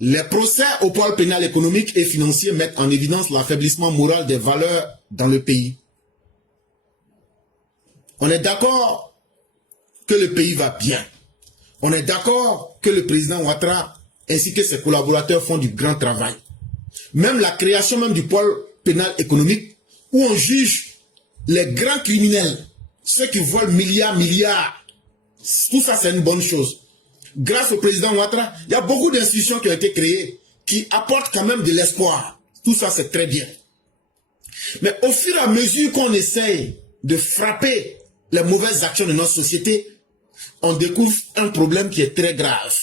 Les procès au pôle pénal économique et financier mettent en évidence l'affaiblissement moral des valeurs dans le pays. On est d'accord que le pays va bien. On est d'accord que le président Ouattara ainsi que ses collaborateurs font du grand travail. Même la création même du pôle pénal économique où on juge les grands criminels, ceux qui volent milliards, tout ça c'est une bonne chose. Grâce au président Ouattara, il y a beaucoup d'institutions qui ont été créées qui apportent quand même de l'espoir. Tout ça c'est très bien. Mais au fur et à mesure qu'on essaye de frapper les mauvaises actions de notre société, on découvre un problème qui est très grave.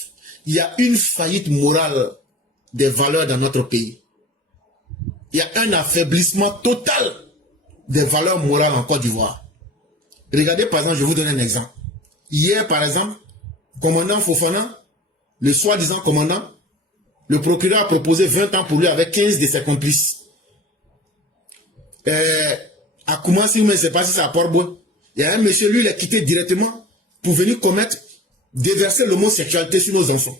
Il y a une faillite morale des valeurs dans notre pays. Il y a un affaiblissement total des valeurs morales en Côte d'Ivoire. Regardez par exemple, je vous donne un exemple. Hier par exemple, commandant Fofana, le soi-disant commandant, le procureur a proposé 20 ans pour lui avec 15 de ses complices. À Koumassi, mais c'est pas si c'est à Port-Bouin. Il y a un monsieur, lui, il a quitté directement pour venir déverser l'homosexualité sur nos enfants.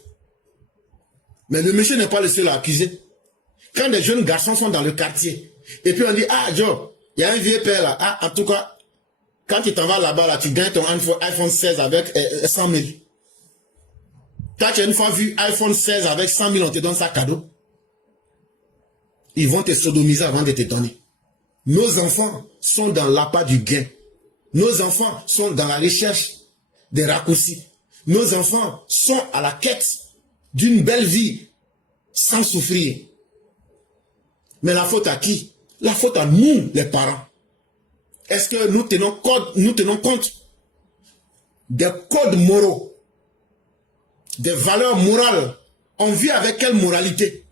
Mais le monsieur n'est pas le seul à accuser. Quand des jeunes garçons sont dans le quartier, et puis on dit, ah Joe, il y a un vieux père là, ah en tout cas, quand tu t'en vas là-bas, là, tu gagnes ton iPhone 16 avec 100 000. Quand tu as une fois vu iPhone 16 avec 100 000, on te donne ça cadeau. Ils vont te sodomiser avant de te donner. Nos enfants sont dans l'appât du gain. Nos enfants sont dans la recherche des raccourcis. Nos enfants sont à la quête d'une belle vie sans souffrir. Mais la faute à qui? La faute à nous, les parents. Est-ce que nous tenons compte des codes moraux, des valeurs morales? On vit avec quelle moralité?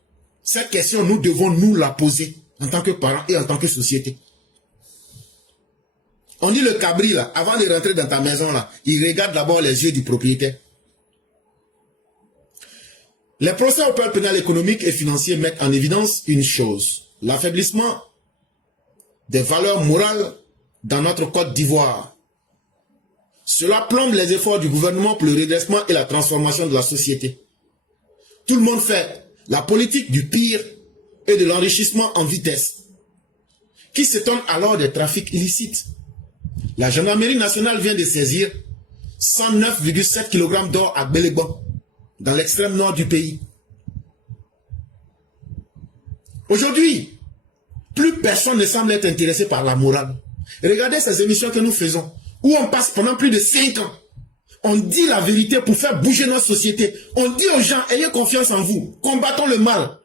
Cette question, nous devons nous la poser en tant que parents et en tant que société. On dit le cabri là, avant de rentrer dans ta maison là, il regarde d'abord les yeux du propriétaire. Les procès au pôle pénal économique et financier mettent en évidence une chose, l'affaiblissement des valeurs morales dans notre Côte d'Ivoire. Cela plombe les efforts du gouvernement pour le redressement et la transformation de la société. Tout le monde fait la politique du pire et de l'enrichissement en vitesse, qui s'étonne alors des trafics illicites. La gendarmerie nationale vient de saisir 109,7 kg d'or à Béléban, dans l'extrême nord du pays. Aujourd'hui, plus personne ne semble être intéressé par la morale. Regardez ces émissions que nous faisons, où on passe pendant plus de 5 ans. On dit la vérité pour faire bouger notre société. On dit aux gens, ayez confiance en vous, combattons le mal.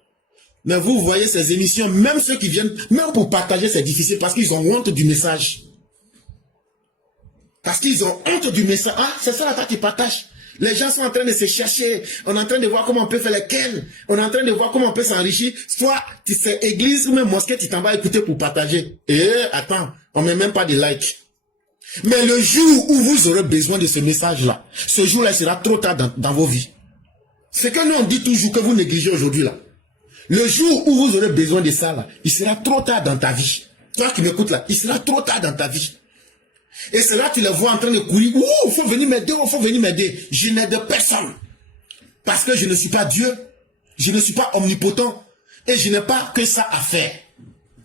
Mais vous voyez ces émissions, même ceux qui viennent, même pour partager, c'est difficile parce qu'ils ont honte du message. Parce qu'ils ont honte du message. Ah, c'est ça la qui partage. Les gens sont en train de se chercher. On est en train de voir comment on peut faire les ken. On est en train de voir comment on peut s'enrichir. Soit tu sais église ou même mosquée, tu t'en vas écouter pour partager. Et attends, on met même pas de like. Mais le jour où vous aurez besoin de ce message-là, ce jour-là sera trop tard dans vos vies. C'est que nous on dit toujours que vous négligez aujourd'hui là. Le jour où vous aurez besoin de ça là, il sera trop tard dans ta vie. Toi qui m'écoutes là, il sera trop tard dans ta vie. Et c'est là que tu les vois en train de courir. Ouh, faut venir m'aider, faut venir m'aider. Je n'aide personne. Parce que je ne suis pas Dieu. Je ne suis pas omnipotent. Et je n'ai pas que ça à faire.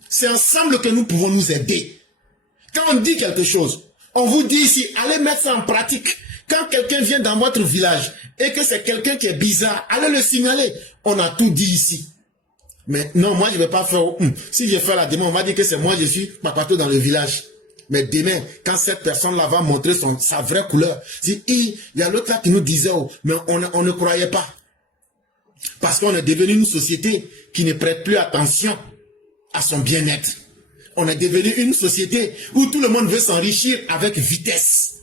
C'est ensemble que nous pouvons nous aider. Quand on dit quelque chose, on vous dit ici, allez mettre ça en pratique. Quand quelqu'un vient dans votre village et que c'est quelqu'un qui est bizarre, allez le signaler. On a tout dit ici. Mais non, moi je ne vais pas faire... Si je fais la demande, on va dire que c'est moi, je suis papato dans le village. Mais demain, quand cette personne-là va montrer sa vraie couleur, il y a l'autre là qui nous disait, mais on ne croyait pas. Parce qu'on est devenu une société qui ne prête plus attention à son bien-être. On est devenu une société où tout le monde veut s'enrichir avec vitesse.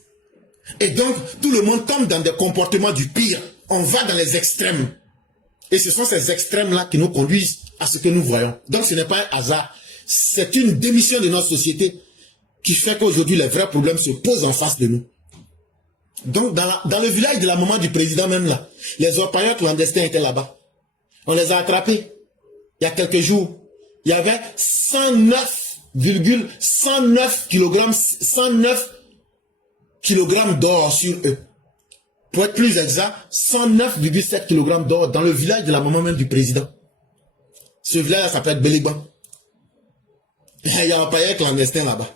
Et donc, tout le monde tombe dans des comportements du pire. On va dans les extrêmes. Et ce sont ces extrêmes-là qui nous conduisent à ce que nous voyons. Donc, ce n'est pas un hasard. C'est une démission de notre société qui fait qu'aujourd'hui, les vrais problèmes se posent en face de nous. Donc, dans le village de la maman du président même là, les orpailleurs clandestins étaient là-bas. On les a attrapés. Il y a quelques jours, il y avait 109 kg d'or sur eux. Pour être plus exact, 109,7 kg d'or dans le village de la maman même du président. Ce village s'appelle Béliban. Il y a un païen clandestin là-bas.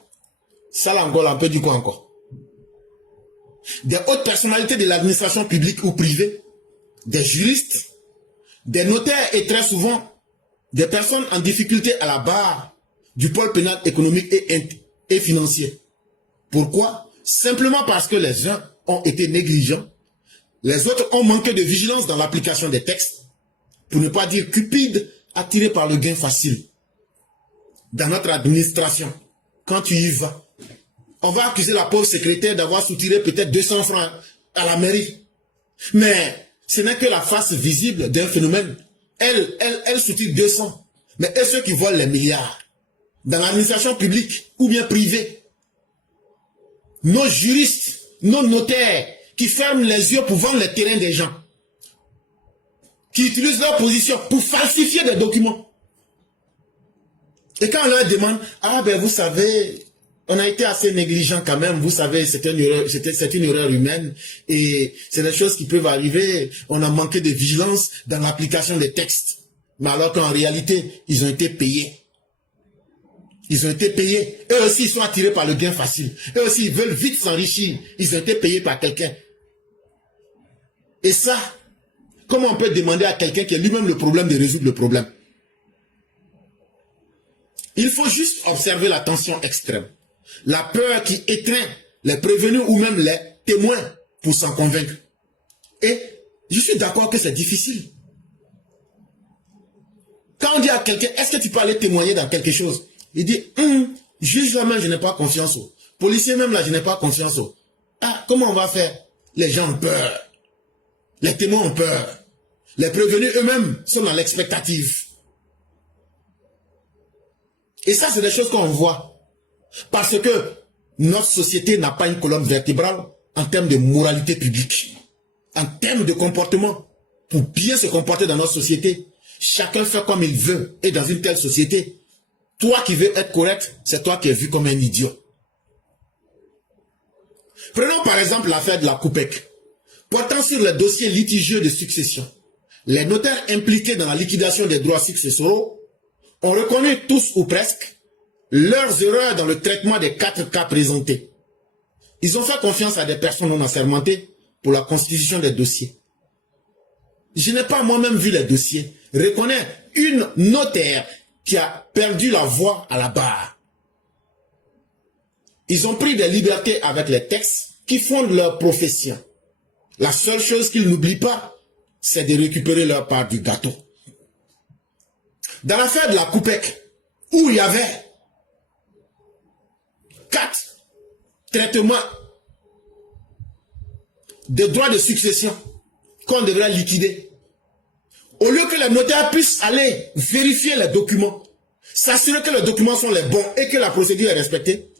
Ça là encore, on peut dire quoi encore? Des hautes personnalités de l'administration publique ou privée, des juristes, des notaires et très souvent, des personnes en difficulté à la barre du pôle pénal économique et financier. Pourquoi? Simplement parce que les uns ont été négligents, les autres ont manqué de vigilance dans l'application des textes, pour ne pas dire cupides, attirés par le gain facile. Dans notre administration, quand tu y vas, on va accuser la pauvre secrétaire d'avoir soutiré peut-être 200 francs à la mairie. Mais ce n'est que la face visible d'un phénomène. Elle soutire 200. Mais et ceux qui volent les milliards, dans l'administration publique ou bien privée, nos juristes, nos notaires, qui ferment les yeux pour vendre les terrains des gens, qui utilisent leur position pour falsifier des documents. Et quand on leur demande, ah ben vous savez, on a été assez négligent quand même, vous savez, c'est une erreur humaine, et c'est des choses qui peuvent arriver, on a manqué de vigilance dans l'application des textes. Mais alors qu'en réalité, ils ont été payés. Ils ont été payés. Eux aussi, ils sont attirés par le gain facile. Eux aussi, ils veulent vite s'enrichir. Ils ont été payés par quelqu'un. Et ça, comment on peut demander à quelqu'un qui est lui-même le problème de résoudre le problème? Il faut juste observer la tension extrême. La peur qui étreint les prévenus ou même les témoins pour s'en convaincre. Et je suis d'accord que c'est difficile. Quand on dit à quelqu'un, est-ce que tu peux aller témoigner dans quelque chose? Il dit, juge là même, je n'ai pas confiance. Policier même là, je n'ai pas confiance. Ah, comment on va faire? Les gens ont peur. Les témoins ont peur. Les prévenus eux-mêmes sont dans l'expectative. Et ça, c'est des choses qu'on voit. Parce que notre société n'a pas une colonne vertébrale en termes de moralité publique. En termes de comportement. Pour bien se comporter dans notre société, chacun fait comme il veut. Et dans une telle société, toi qui veux être correct, c'est toi qui es vu comme un idiot. Prenons par exemple l'affaire de la COUPEC. Portant sur les dossiers litigieux de succession, les notaires impliqués dans la liquidation des droits successoraux ont reconnu tous ou presque leurs erreurs dans le traitement des 4 cas présentés. Ils ont fait confiance à des personnes non assermentées pour la constitution des dossiers. Je n'ai pas moi-même vu les dossiers. Reconnais une notaire qui a perdu la voix à la barre. Ils ont pris des libertés avec les textes qui fondent leur profession. La seule chose qu'ils n'oublient pas, c'est de récupérer leur part du gâteau. Dans l'affaire de la COUPEC, où il y avait 4 traitements de droits de succession qu'on devrait liquider, au lieu que les notaires puissent aller vérifier les documents, s'assurer que les documents sont les bons et que la procédure est respectée,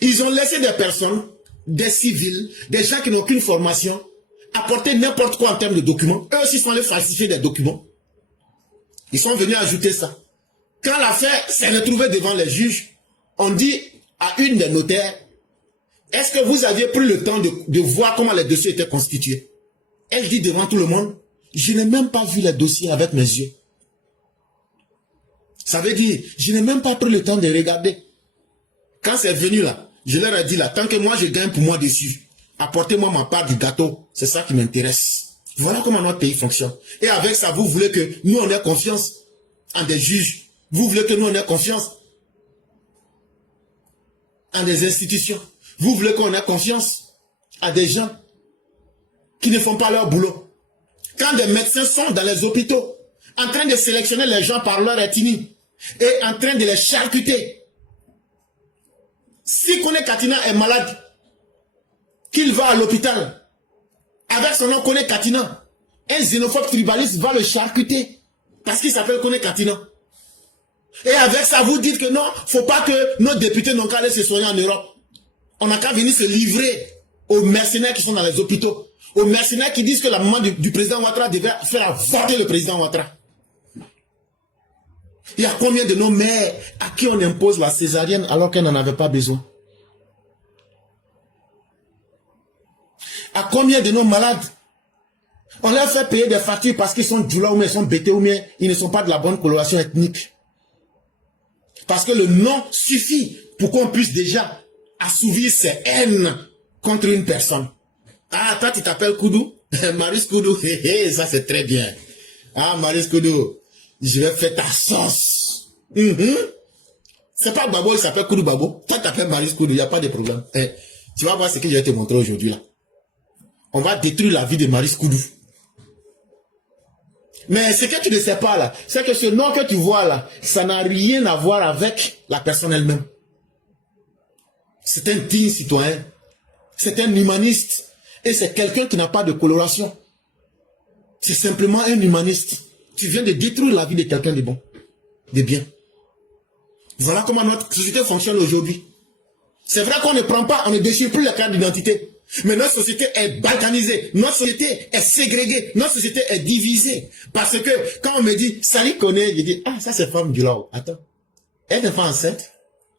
ils ont laissé des personnes, des civils, des gens qui n'ont aucune formation, apporter n'importe quoi en termes de documents. Eux aussi sont allés falsifier des documents. Ils sont venus ajouter ça. Quand l'affaire s'est retrouvée devant les juges, on dit à une des notaires, est-ce que vous aviez pris le temps de voir comment les dossiers étaient constitués? Elle dit devant tout le monde, je n'ai même pas vu les dossiers avec mes yeux. Ça veut dire, je n'ai même pas pris le temps de regarder. Quand c'est venu là, je leur ai dit là, tant que moi je gagne pour moi dessus, apportez-moi ma part du gâteau, c'est ça qui m'intéresse. Voilà comment notre pays fonctionne. Et avec ça, vous voulez que nous on ait confiance en des juges. Vous voulez que nous on ait confiance en des institutions. Vous voulez qu'on ait confiance à des gens qui ne font pas leur boulot. Quand des médecins sont dans les hôpitaux, en train de sélectionner les gens par leur ethnie et en train de les charcuter. Si Kone Katina est malade, qu'il va à l'hôpital, avec son nom Kone Katina, un xénophobe tribaliste va le charcuter parce qu'il s'appelle Kone Katina. Et avec ça, vous dites que non, faut pas que nos députés n'ont qu'à aller se soigner en Europe. On n'a qu'à venir se livrer aux mercenaires qui sont dans les hôpitaux. Aux mercenaires qui disent que la maman du président Ouattara devait faire avorter le président Ouattara. Il y a combien de nos mères à qui on impose la césarienne alors qu'elles n'en avaient pas besoin? À combien de nos malades? On leur fait payer des factures parce qu'ils sont douleurs ou bien ils sont bêtés ou bien ils ne sont pas de la bonne coloration ethnique. Parce que le nom suffit pour qu'on puisse déjà assouvir ses haines contre une personne. Ah, toi tu t'appelles Koudou? Marius Koudou, ça c'est très bien. Ah, Marius Koudou, je vais faire ta sauce. C'est pas Babo, il s'appelle Koudou Babo. Toi tu t'appelles Marius Koudou, il n'y a pas de problème. Tu vas voir ce que je vais te montrer aujourd'hui là. On va détruire la vie de Marius Koudou. Mais ce que tu ne sais pas là, c'est que ce nom que tu vois là, ça n'a rien à voir avec la personne elle-même. C'est un digne citoyen. C'est un humaniste. Et c'est quelqu'un qui n'a pas de coloration. C'est simplement un humaniste. Tu viens de détruire la vie de quelqu'un de bon, de bien. Voilà comment notre société fonctionne aujourd'hui. C'est vrai qu'on ne prend pas, on ne déchire plus la carte d'identité. Mais notre société est balkanisée, notre société est ségrégée, notre société est divisée. Parce que quand on me dit, Sali connaît, je dis, ah, ça c'est femme du Lao. Attends, elle n'est pas enceinte?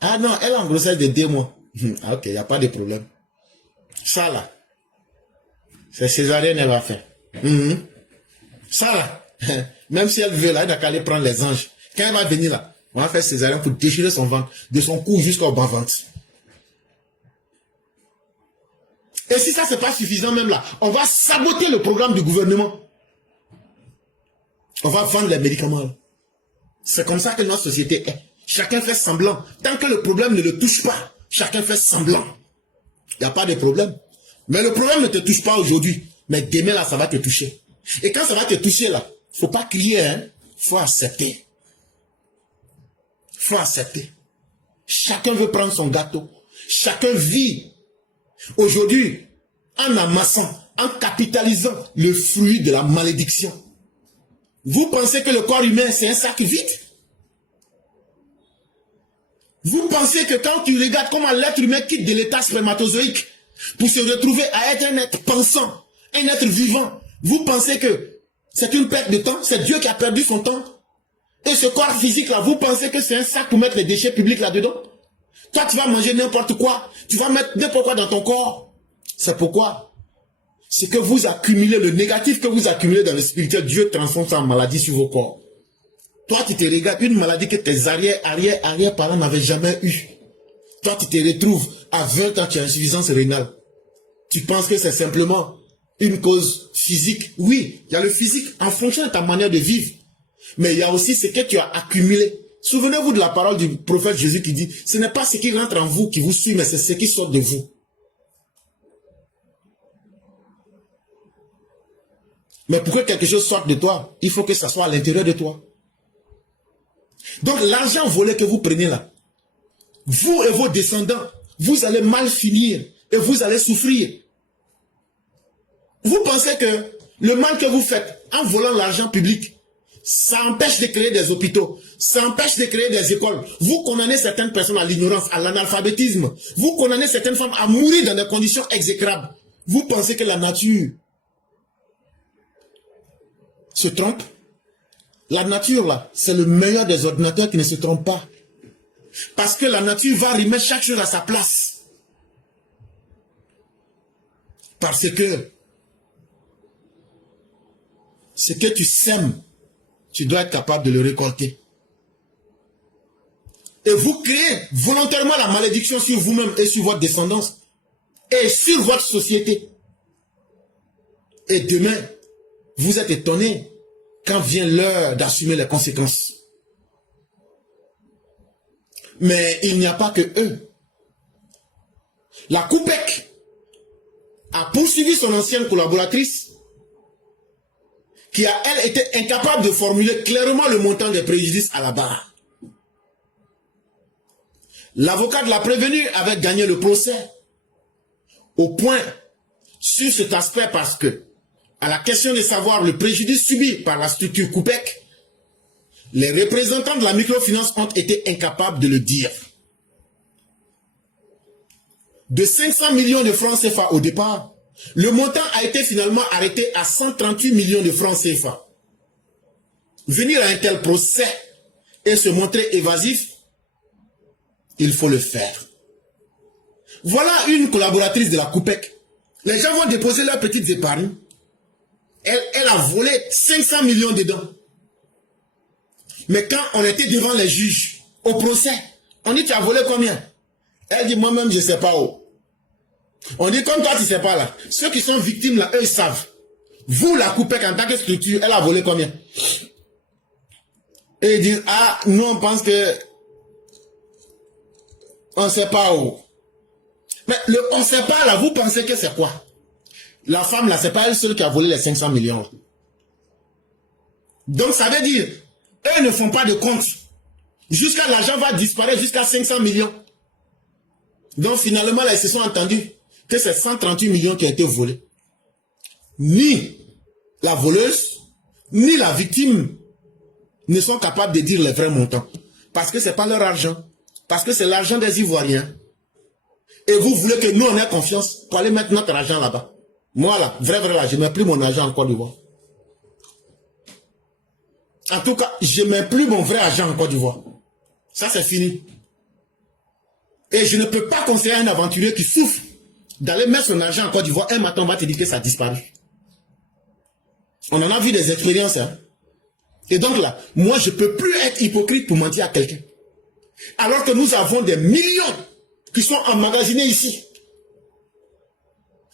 Ah non, elle est en grossesse de 2 mois. Ah ok, il n'y a pas de problème. Ça là, c'est césarienne, elle va faire. Ça là, même si elle veut là, elle n'a qu'à aller prendre les anges. Quand elle va venir là, on va faire césarienne pour déchirer son ventre, de son cou jusqu'au bas-ventre. Et si ça, c'est pas suffisant même là, on va saboter le programme du gouvernement. On va vendre les médicaments. C'est comme ça que notre société est. Chacun fait semblant. Tant que le problème ne le touche pas, chacun fait semblant. Il n'y a pas de problème. Mais le problème ne te touche pas aujourd'hui. Mais demain là, ça va te toucher. Et quand ça va te toucher là, il ne faut pas crier, hein. Il faut accepter. Il faut accepter. Chacun veut prendre son gâteau. Chacun vit aujourd'hui, en amassant, en capitalisant le fruit de la malédiction. Vous pensez que le corps humain, c'est un sac vide? Vous pensez que quand tu regardes comment l'être humain quitte de l'état spermatozoïque pour se retrouver à être un être pensant, un être vivant, vous pensez que c'est une perte de temps? C'est Dieu qui a perdu son temps? Et ce corps physique-là, vous pensez que c'est un sac pour mettre les déchets publics là-dedans? Toi, tu vas manger n'importe quoi. Tu vas mettre n'importe quoi dans ton corps. C'est pourquoi, ce que vous accumulez, le négatif que vous accumulez dans le spirituel, Dieu transforme ça en maladie sur vos corps. Toi, tu te regardes, une maladie que tes arrière-parents n'avaient jamais eue. Toi, tu te retrouves à 20 ans, tu as insuffisance rénale. Tu penses que c'est simplement une cause physique. Oui, il y a le physique en fonction de ta manière de vivre. Mais il y a aussi ce que tu as accumulé. Souvenez-vous de la parole du prophète Jésus qui dit, ce n'est pas ce qui rentre en vous qui vous suit, mais c'est ce qui sort de vous. Mais pour que quelque chose sorte de toi, il faut que ça soit à l'intérieur de toi. Donc l'argent volé que vous prenez là, vous et vos descendants, vous allez mal finir et vous allez souffrir. Vous pensez que le mal que vous faites en volant l'argent public, ça empêche de créer des hôpitaux, ça empêche de créer des écoles. Vous condamnez certaines personnes à l'ignorance, à l'analphabétisme. Vous condamnez certaines femmes à mourir dans des conditions exécrables. Vous pensez que la nature se trompe? La nature là, c'est le meilleur des ordinateurs qui ne se trompe pas. Parce que la nature va remettre chaque chose à sa place. Parce que ce que tu sèmes, tu dois être capable de le récolter. Et vous créez volontairement la malédiction sur vous-même et sur votre descendance. Et sur votre société. Et demain, vous êtes étonné quand vient l'heure d'assumer les conséquences. Mais il n'y a pas que eux. La COUPEC a poursuivi son ancienne collaboratrice qui a, elle, été incapable de formuler clairement le montant des préjudices à la barre. L'avocat de la prévenue avait gagné le procès au point sur cet aspect parce que, à la question de savoir le préjudice subi par la structure COUPEC, les représentants de la microfinance ont été incapables de le dire. De 500 millions de francs CFA au départ, le montant a été finalement arrêté à 138 millions de francs CFA. Venir à un tel procès et se montrer évasif, il faut le faire. Voilà une collaboratrice de la COUPEC Les gens vont déposer leurs petites épargnes. Elle a volé 500 millions dedans. Mais quand on était devant les juges, au procès, on dit tu as volé combien? Elle dit moi-même je ne sais pas où. On dit comme toi tu ne sais pas là. Ceux qui sont victimes là, eux ils savent. Vous la coupez en tant que structure, elle a volé combien? Et ils disent ah nous on pense que on ne sait pas où. Mais le on ne sait pas là, vous pensez que c'est quoi? La femme là, c'est pas elle seule qui a volé les 500 millions. Donc ça veut dire, eux ne font pas de compte. Jusqu'à l'argent va disparaître jusqu'à 500 millions. Donc finalement là, ils se sont entendus que c'est 138 millions qui ont été volés. Ni la voleuse, ni la victime ne sont capables de dire les vrais montants. Parce que c'est pas leur argent. Parce que c'est l'argent des Ivoiriens. Et vous voulez que nous on ait confiance pour aller mettre notre argent là-bas. Moi là, vrai là, je ne mets plus mon argent en Côte d'Ivoire. En tout cas, je ne mets plus mon vrai argent en Côte d'Ivoire. Ça c'est fini. Et je ne peux pas conseiller à un aventurier qui souffre d'aller mettre son argent en Côte d'Ivoire. Un matin, on va te dire que ça disparaît. On en a vu des expériences. Hein? Et donc là, moi je ne peux plus être hypocrite pour mentir à quelqu'un. Alors que nous avons des millions qui sont emmagasinés ici.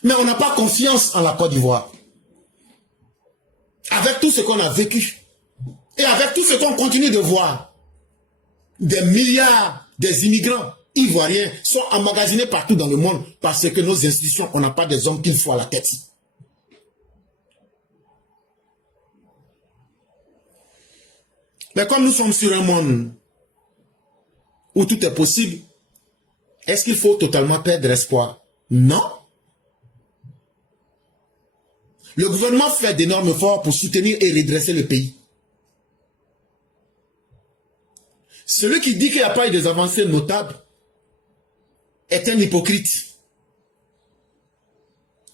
Mais on n'a pas confiance en la Côte d'Ivoire. Avec tout ce qu'on a vécu. Et avec tout ce qu'on continue de voir. Des milliards des immigrants ivoiriens sont emmagasinés partout dans le monde parce que nos institutions, on n'a pas des hommes qu'il faut à la tête. Mais comme nous sommes sur un monde où tout est possible, est-ce qu'il faut totalement perdre espoir? Non. Le gouvernement fait d'énormes efforts pour soutenir et redresser le pays. Celui qui dit qu'il n'y a pas eu des avancées notables est un hypocrite.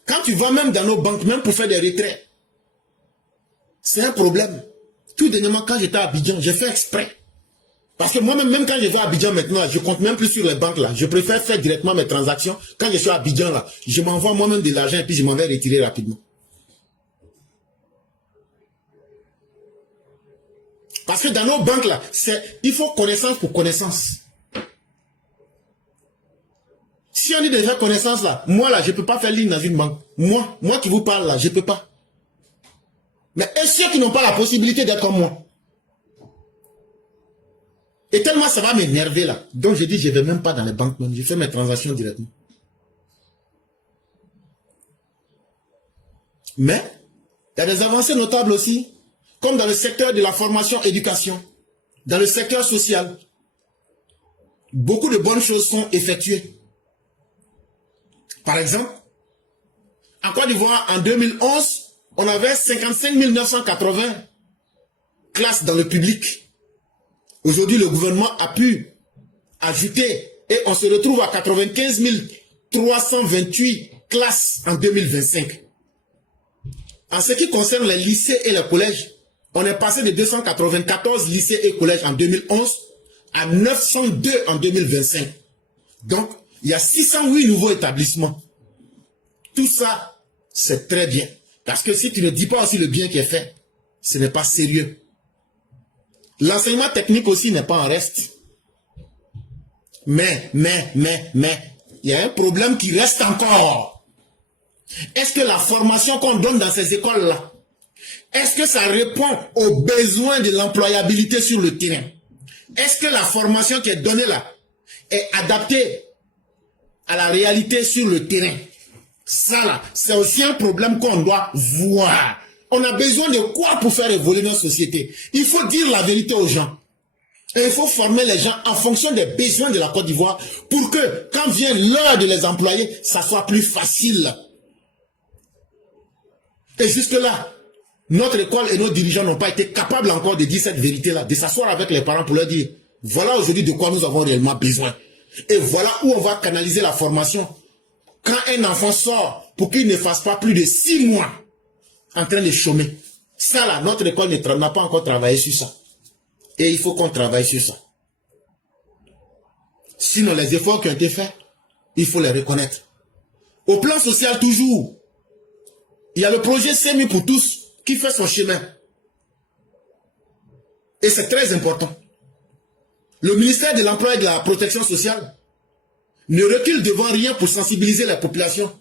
Quand tu vas même dans nos banques, même pour faire des retraits, c'est un problème. Tout dernièrement, quand j'étais à Abidjan, j'ai fait exprès. Parce que moi-même, même quand je vais à Abidjan maintenant, je compte même plus sur les banques là. Je préfère faire directement mes transactions. Quand je suis à Abidjan là, je m'envoie moi-même de l'argent et puis je m'en vais retirer rapidement. Parce que dans nos banques là, il faut connaissance pour connaissance. Si on dit déjà connaissance là, moi là, je ne peux pas faire ligne dans une banque. Moi qui vous parle là, je ne peux pas. Mais est-ce ceux qui n'ont pas la possibilité d'être comme moi? Et tellement ça va m'énerver là. Donc je dis, je ne vais même pas dans les banques, même. Je fais mes transactions directement. Mais, il y a des avancées notables aussi, comme dans le secteur de la formation-éducation, dans le secteur social. Beaucoup de bonnes choses sont effectuées. Par exemple, en Côte d'Ivoire, en 2011, on avait 55 980 classes dans le public. Aujourd'hui, le gouvernement a pu ajouter et on se retrouve à 95 328 classes en 2025. En ce qui concerne les lycées et les collèges, on est passé de 294 lycées et collèges en 2011 à 902 en 2025. Donc, il y a 608 nouveaux établissements. Tout ça, c'est très bien. Parce que si tu ne dis pas aussi le bien qui est fait, ce n'est pas sérieux. L'enseignement technique aussi n'est pas en reste. Mais, il y a un problème qui reste encore. Est-ce que la formation qu'on donne dans ces écoles-là, est-ce que ça répond aux besoins de l'employabilité sur le terrain? Est-ce que la formation qui est donnée là est adaptée à la réalité sur le terrain? Ça là, c'est aussi un problème qu'on doit voir. On a besoin de quoi pour faire évoluer notre société? Il faut dire la vérité aux gens. Et il faut former les gens en fonction des besoins de la Côte d'Ivoire pour que, quand vient l'heure de les employer, ça soit plus facile. Et jusque-là, notre école et nos dirigeants n'ont pas été capables encore de dire cette vérité-là, de s'asseoir avec les parents pour leur dire, voilà aujourd'hui de quoi nous avons réellement besoin. Et voilà où on va canaliser la formation. Quand un enfant sort, pour qu'il ne fasse pas plus de 6 mois en train de chômer. Ça là, notre école n'a pas encore travaillé sur ça. Et il faut qu'on travaille sur ça. Sinon, les efforts qui ont été faits, il faut les reconnaître. Au plan social toujours, il y a le projet SEMI pour tous qui fait son chemin. Et c'est très important. Le ministère de l'Emploi et de la Protection sociale ne recule devant rien pour sensibiliser la population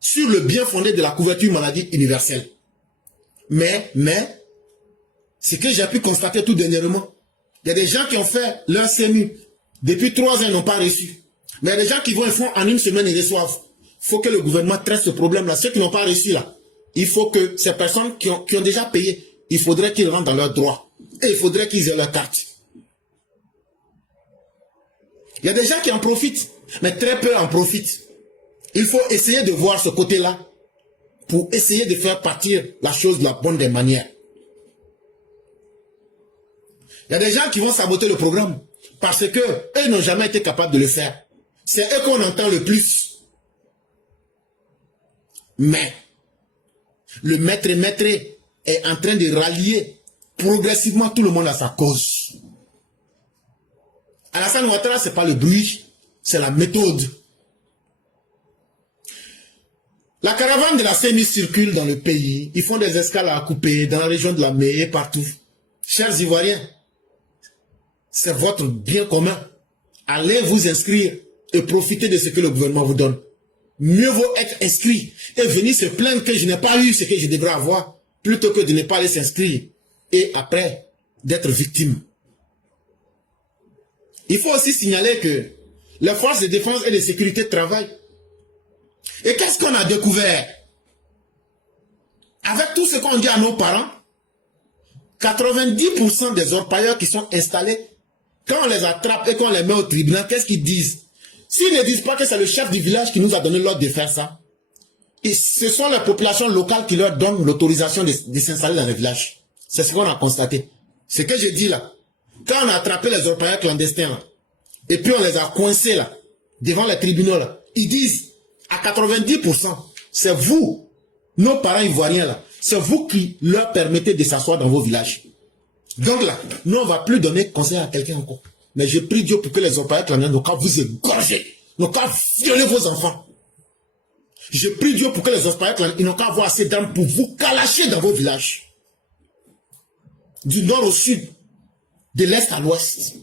sur le bien fondé de la couverture maladie universelle. Mais, ce que j'ai pu constater tout dernièrement, il y a des gens qui ont fait leur CMU. Depuis 3 ans, ils n'ont pas reçu. Mais il y a des gens qui vont et font en une semaine, ils reçoivent. Il faut que le gouvernement traite ce problème-là. Ceux qui n'ont pas reçu là, il faut que ces personnes qui ont déjà payé, il faudrait qu'ils rentrent dans leurs droits. Et il faudrait qu'ils aient leur carte. Il y a des gens qui en profitent, mais très peu en profitent. Il faut essayer de voir ce côté-là pour essayer de faire partir la chose de la bonne des manières. Il y a des gens qui vont saboter le programme parce que eux n'ont jamais été capables de le faire. C'est eux qu'on entend le plus. Mais le maître est en train de rallier progressivement tout le monde à sa cause. Alassane Ouattara, ce n'est pas le bruit, c'est la méthode. La caravane de la CENI circule dans le pays. Ils font des escales à couper dans la région de la Mée et partout. Chers Ivoiriens, c'est votre bien commun. Allez vous inscrire et profitez de ce que le gouvernement vous donne. Mieux vaut être inscrit et venir se plaindre que je n'ai pas eu ce que je devrais avoir, plutôt que de ne pas aller s'inscrire et après d'être victime. Il faut aussi signaler que les forces de défense et de sécurité travaillent. Et qu'est-ce qu'on a découvert? Avec tout ce qu'on dit à nos parents, 90% des orpailleurs qui sont installés, quand on les attrape et qu'on les met au tribunal, qu'est-ce qu'ils disent? S'ils ne disent pas que c'est le chef du village qui nous a donné l'ordre de faire ça, et ce sont les populations locales qui leur donnent l'autorisation de s'installer dans les villages. C'est ce qu'on a constaté. Ce que je dis là, quand on a attrapé les orpailleurs clandestins là, et puis on les a coincés là, devant les tribunaux là, ils disent à 90%, c'est vous, nos parents ivoiriens là, c'est vous qui leur permettez de s'asseoir dans vos villages. Donc là, nous on ne va plus donner conseil à quelqu'un encore. Mais je prie Dieu pour que les orpailleurs clandestins n'ont qu'à vous égorger, n'ont qu'à violer vos enfants. Je prie Dieu pour que les orpailleurs clandestins n'ont qu'à avoir assez d'armes pour vous calacher dans vos villages. Du nord au sud, de l'est à l'ouest.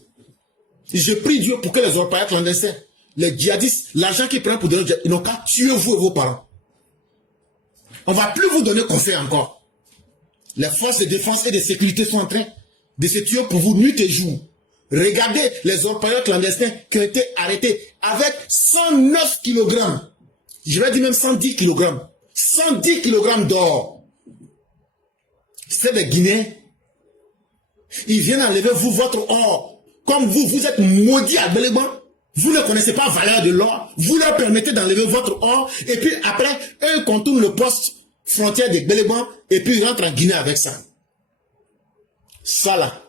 Je prie Dieu pour que les orpailleurs clandestins, les djihadistes, l'argent qu'ils prennent pour donner, ils n'ont qu'à tuer vous et vos parents. On ne va plus vous donner conseil encore. Les forces de défense et de sécurité sont en train de se tuer pour vous nuit et jour. Regardez les orpailleurs clandestins qui ont été arrêtés avec 109 kg. Je vais dire même 110 kg. 110 kg d'or. C'est des Guinéens. Ils viennent enlever vous votre or. Comme vous êtes maudits à Béléban. Vous ne connaissez pas la valeur de l'or. Vous leur permettez d'enlever votre or. Et puis après, eux contournent le poste frontière de Béléban. Et puis ils rentrent en Guinée avec ça. Ça là.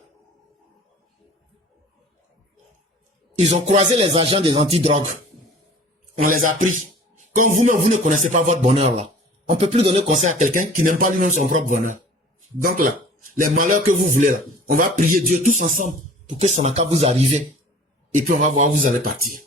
Ils ont croisé les agents des antidrogues. On les a pris. Comme vous-même, vous ne connaissez pas votre bonheur là. On ne peut plus donner conseil à quelqu'un qui n'aime pas lui-même son propre bonheur. Donc là, les malheurs que vous voulez là, on va prier Dieu tous ensemble pour que ça n'a qu'à vous arriver. Et puis on va voir où vous allez partir.